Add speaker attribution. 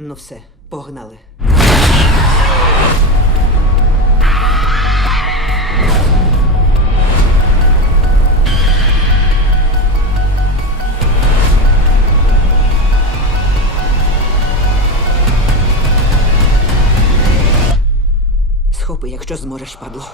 Speaker 1: Ну, все, погнали. Схопи, якщо зможеш, падло.